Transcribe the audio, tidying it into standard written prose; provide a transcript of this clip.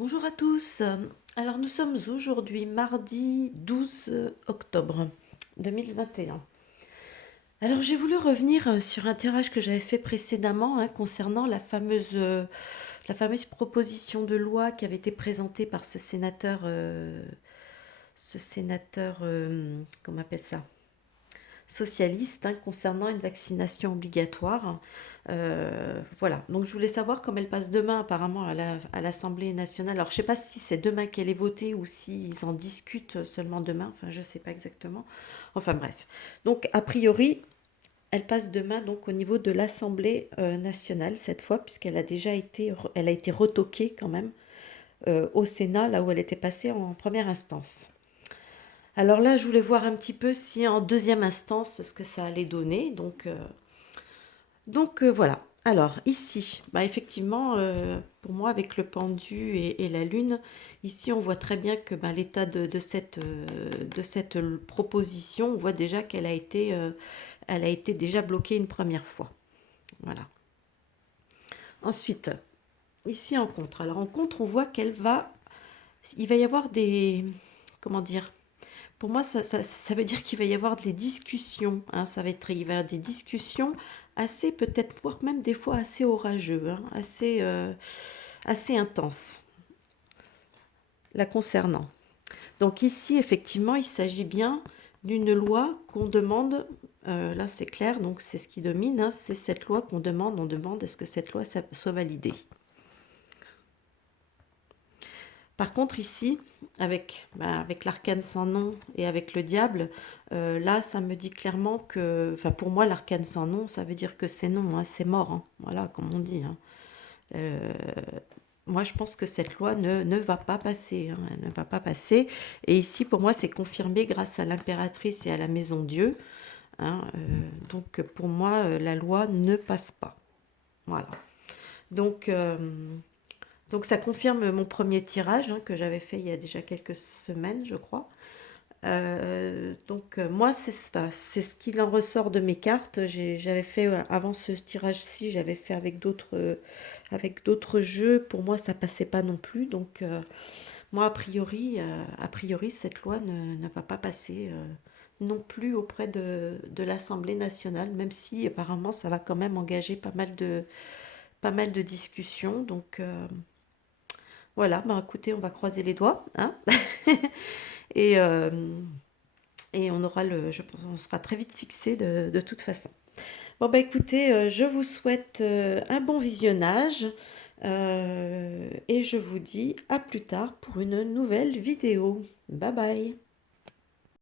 Bonjour à tous. Alors nous sommes aujourd'hui mardi 12 octobre 2021. Alors j'ai voulu revenir sur un tirage que j'avais fait précédemment concernant la fameuse proposition de loi qui avait été présentée par ce sénateur, comment on appelle ça, socialiste, concernant une vaccination obligatoire. Voilà, donc je voulais savoir comme elle passe demain apparemment à l'Assemblée nationale. Alors je ne sais pas si c'est demain qu'elle est votée ou s'ils en discutent seulement demain, enfin je ne sais pas exactement. Enfin bref, donc a priori elle passe demain donc au niveau de l'Assemblée nationale cette fois, puisqu'elle a déjà été retoquée quand même au Sénat, là où elle était passée en première instance. Alors là, je voulais voir un petit peu si en deuxième instance, ce que ça allait donner. Donc, voilà. Alors ici, bah effectivement, pour moi, avec le pendu et la lune, ici, on voit très bien que bah, l'état de cette proposition, on voit déjà elle a été déjà bloquée une première fois. Voilà. Ensuite, ici en contre. Alors en contre, on voit il va y avoir comment dire, pour moi, ça veut dire qu'il va y avoir des discussions. Il va y avoir des discussions assez, peut-être, voire même des fois assez orageux, assez intenses, la concernant. Donc ici, effectivement, il s'agit bien d'une loi qu'on demande, là c'est clair, donc c'est ce qui domine, c'est cette loi qu'on demande, on demande est-ce que cette loi soit validée. Par contre, ici, avec l'arcane sans nom et avec le diable, là, ça me dit clairement que, enfin, pour moi, l'arcane sans nom, ça veut dire que c'est non, c'est mort, voilà, comme on dit. Euh, Moi, je pense que cette loi ne va pas passer, elle ne va pas passer. Et ici, pour moi, c'est confirmé grâce à l'impératrice et à la maison Dieu. Donc, pour moi, la loi ne passe pas. Voilà. Donc, ça confirme mon premier tirage que j'avais fait il y a déjà quelques semaines, je crois. Moi, c'est ce qu'il en ressort de mes cartes. J'avais fait, avant ce tirage-ci, j'avais fait avec d'autres jeux. Pour moi, ça passait pas non plus. Donc, moi, a priori, cette loi ne va pas passer non plus auprès de l'Assemblée nationale, même si apparemment, ça va quand même engager pas mal de discussions. Donc, voilà, bah écoutez, on va croiser les doigts, hein. Et, euh, et je pense, on sera très vite fixé de toute façon. Bon bah écoutez, je vous souhaite un bon visionnage et je vous dis à plus tard pour une nouvelle vidéo. Bye bye.